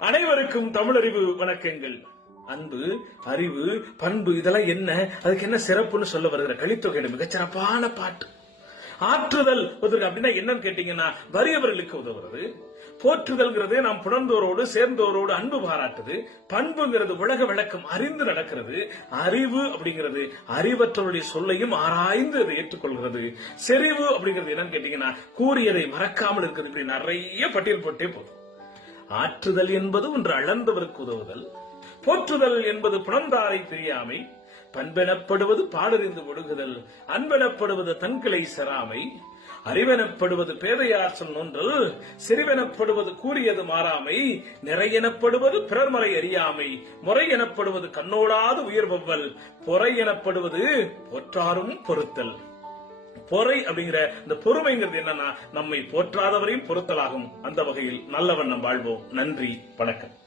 அனைவருக்கும் தமிழறிவு வணக்கங்கள். அன்பு அறிவு பண்பு இதெல்லாம் என்ன? அதுக்கு என்ன சிறப்புன்னு சொல்ல வருகிற கலித்தொகையோட மிகச்சிறப்பான பாட்டு. ஆற்றுதல் அப்படின்னா என்னன்னு கேட்டீங்கன்னா வறியவர்களுக்கு உதவுறது. போற்றுதல்ங்கிறது நாம் புணர்ந்தோரோடு சேர்ந்தோரோடு அன்பு பாராட்டுது. பண்புங்கிறது உலக விளக்கம் அறிந்து நடக்கிறது. அறிவு அப்படிங்கிறது அறிவற்றவருடைய சொல்லையும் ஆராய்ந்து அதை ஏற்றுக்கொள்கிறது. செறிவு அப்படிங்கிறது என்னன்னு கேட்டீங்கன்னா கூறியதை மறக்காமல் இருக்கிறது. இப்படி நிறைய பட்டியல் போட்டே போதும். ஆற்றுதல் என்பது ஒன்று அளந்தவருக்கு உதவுதல். போற்றுதல் என்பது புணர்ந்தாரை தெரியாமை பண்பெனப்படுவது பாடறிந்து ஒடுகுதல். அன்பெனப்படுவது தன்கிளை செராமை அறிவெனப்படுவது பேதையார் சொல் நொன்றல். செறிவெனப்படுவது கூறியது மாறாமை. நிறையெனப்படுவது பிறர்மறை அறியாமை. முறை எனப்படுவது கண்ணோடாது உயர்வவ்வல் பொறை எனப்படுவது பொற்றாரும் பொறுத்தல். பொறை அப்படிங்கிற இந்த பொறுமைங்கிறது என்னன்னா நம்மை போற்றாதவரையும் பொறுத்தலாகும் அந்த வகையில் நல்லவண்ணம் வாழ்வோம். நன்றி வணக்கம்.